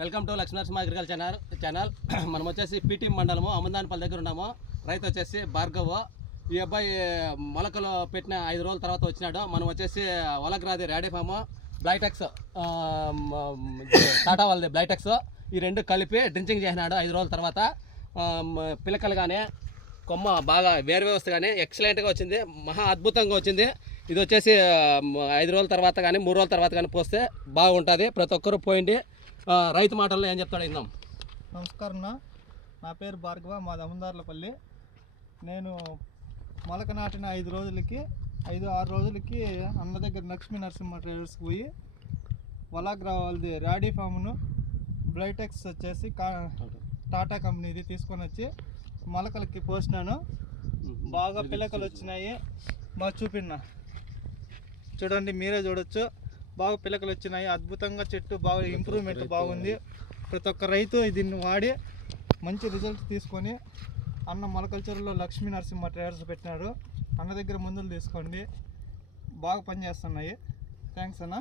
Welcome to Lakshminarasimha agriculture channel. మనం వచ్చేసి PT మండలము అమందానపల్లి దగ్గర ఉన్నాము. రైతు వచ్చేసి భార్గవ్. ఈ అబ్బాయి మొలకలు పెట్టిన 5 రోజుల తర్వాత వచ్చినాడు. మనం వచ్చేసి వలగ్రాది రాడీఫాము బ్లైటెక్స్ టాటా వాళ్ళది బ్లైటెక్స్ ఈ రెండు కలిపి డ్రించింగ్ చేసినాడు 5 రోజుల తర్వాత. పిలకలు కానీ కొమ్మ బాగా వేరు వ్యవస్థ కానీ ఎక్సలెంట్గా వచ్చింది, మహా అద్భుతంగా వచ్చింది. ఇది వచ్చేసి 5 రోజుల తర్వాత కానీ 3 రోజుల తర్వాత కానీ పోస్తే బాగుంటుంది. ప్రతి ఒక్కరు పోయింది. రైతు మాటల్లో ఏం చెప్తాడు ఇందాం. నమస్కారం, నా పేరు భార్గవ, మాది అమందార్లపల్లి. నేను మొలక నాటిన 5-6 రోజులకి అన్న దగ్గర లక్ష్మీ నరసింహ ట్రేడర్స్కి పోయి వలాగ్రా వాళ్ళది రాడీ ఫామ్ను బ్లైటెక్స్ వచ్చేసి టాటా కంపెనీది తీసుకొని వచ్చి మొలకలకి పోసినాను. బాగా పిలకలు వచ్చినాయి. బాగా చూపిన్నా, చూడండి, మీరే చూడొచ్చు. బాగా పిలకలు వచ్చినాయి, అద్భుతంగా చెట్టు బాగా ఇంప్రూవ్మెంట్ బాగుంది. ప్రతి ఒక్క రైతు దీన్ని వాడి మంచి రిజల్ట్ తీసుకొని అన్న మొలకల్చర్లో లక్ష్మీ నరసింహ ట్రేడర్స్ పెట్టినాడు. అన్న దగ్గర మందులు తీసుకోండి, బాగా పనిచేస్తున్నాయి. థ్యాంక్స్ అన్న.